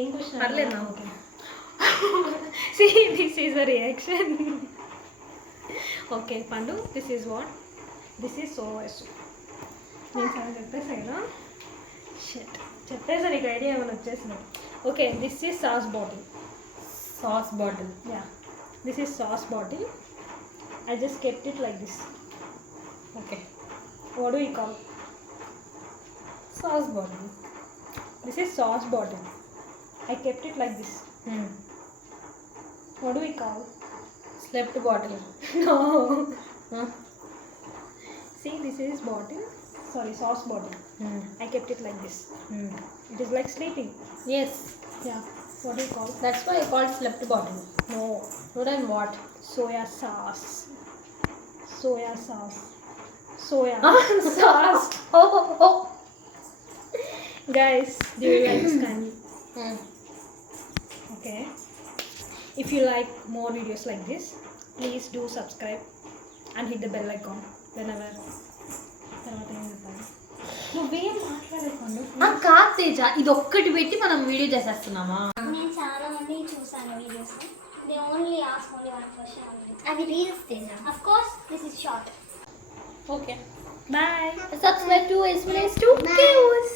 ఏం క్వశ్చన్ పర్లేదు okay. See, this is a reaction. Okay, Pandu, this is what? This is so. నేను చాలా చెప్పేసా కదా. షట్ చెప్పేసా, నీకు ఐడియా ఏమైనా వచ్చేసింది. Okay, this is sauce bottle. Sauce bottle. Yeah, this is sauce bottle. I just kept it like this. Okay. What do we call? Sauce bottle. This is sauce bottle. I kept it like this. What do we call? Slept bottle. No. Huh? See, this is bottle. Sorry, sauce bottle. I kept it like this. It is like sleeping. Yes. Yeah. What do you call? That's why I called slept bottle. No. No, then what? Soya sauce. Soya sauce. Soya sauce. Oh. Guys, do you like this kind? Okay. If you like more videos like this, please do subscribe and hit the bell icon whenever. నువ్వేం మాట్లాడకుండా కాదు తేజ, ఇది ఒక్కటి పెట్టి మనం video చేసేస్తున్నామా? నేను చాలా మంది చూసాను videos. They only ask only one question. అవి reels Teja. Of course this is short. Okay, bye. subscribe to S2 Chaos.